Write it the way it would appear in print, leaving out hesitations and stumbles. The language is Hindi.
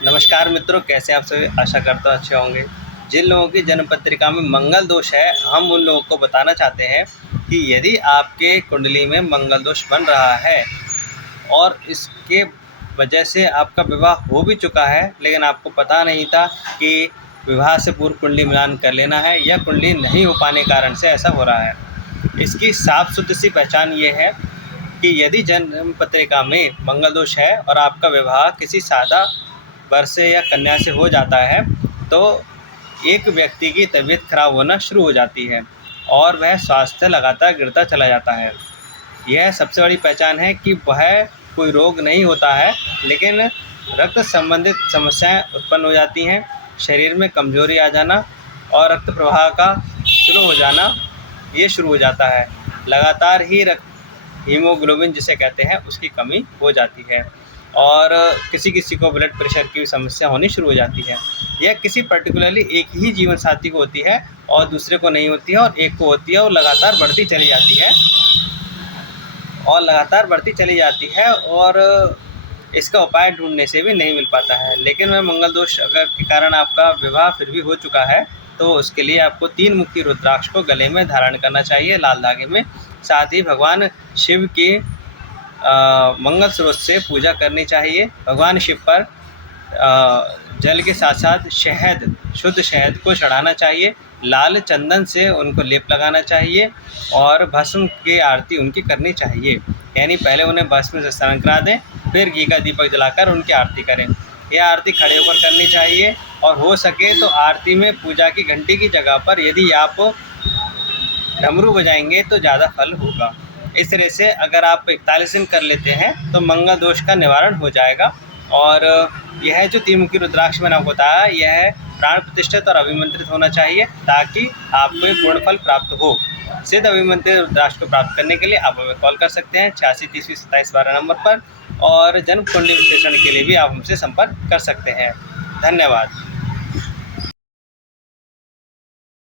नमस्कार मित्रों, कैसे आप सभी? आशा करता हूँ अच्छे होंगे। जिन लोगों की जन्म पत्रिका में मंगल दोष है, हम उन लोगों को बताना चाहते हैं कि यदि आपके कुंडली में मंगल दोष बन रहा है और इसके वजह से आपका विवाह हो भी चुका है, लेकिन आपको पता नहीं था कि विवाह से पूर्व कुंडली मिलान कर लेना है, या कुंडली नहीं हो पाने के कारण से ऐसा हो रहा है। इसकी साफ सुथरी सी पहचान ये है कि यदि जन्म पत्रिका में मंगल दोष है और आपका विवाह किसी सादा वर से या कन्या से हो जाता है, तो एक व्यक्ति की तबीयत खराब होना शुरू हो जाती है और वह स्वास्थ्य लगातार गिरता चला जाता है। यह सबसे बड़ी पहचान है कि वह कोई रोग नहीं होता है, लेकिन रक्त संबंधित समस्याएं उत्पन्न हो जाती हैं। शरीर में कमजोरी आ जाना और रक्त प्रवाह का स्लो हो जाना, ये शुरू हो जाता है। लगातार ही रक्त हीमोग्लोबिन जिसे कहते हैं, उसकी कमी हो जाती है और किसी को ब्लड प्रेशर की समस्या होनी शुरू हो जाती है। यह किसी पर्टिकुलरली एक ही जीवन साथी को होती है और दूसरे को नहीं होती है, और एक को होती है और लगातार बढ़ती चली जाती है और इसका उपाय ढूंढने से भी नहीं मिल पाता है। लेकिन वह मंगल दोष अगर के कारण आपका विवाह फिर भी हो चुका है, तो उसके लिए आपको 3 मुखी रुद्राक्ष को गले में धारण करना चाहिए, लाल धागे में। साथ ही भगवान शिव की मंगल स्रोत से पूजा करनी चाहिए। भगवान शिव पर जल के साथ साथ शहद, शुद्ध शहद को चढ़ाना चाहिए। लाल चंदन से उनको लेप लगाना चाहिए और भस्म की आरती उनकी करनी चाहिए। यानी पहले उन्हें भस्म से स्नान करा दें, फिर घी का दीपक जलाकर उनकी आरती करें। यह आरती खड़े होकर करनी चाहिए, और हो सके तो आरती में पूजा की घंटी की जगह पर यदि आप डमरू बजाएंगे तो ज़्यादा फल होगा। इस तरह से अगर आप 41 दिन कर लेते हैं तो मंगल दोष का निवारण हो जाएगा। और यह जो त्रिमुखी रुद्राक्ष मैंने आपको बताया, यह प्राण प्रतिष्ठित और अभिमंत्रित होना चाहिए, ताकि आपको एक पूर्ण फल प्राप्त हो। सिद्ध अभिमंत्रित रुद्राक्ष को प्राप्त करने के लिए आप हमें कॉल कर सकते हैं 86 30 27 12 नंबर पर, और जन्म कुंडली विश्लेषण के लिए भी आप हमसे संपर्क कर सकते हैं। धन्यवाद।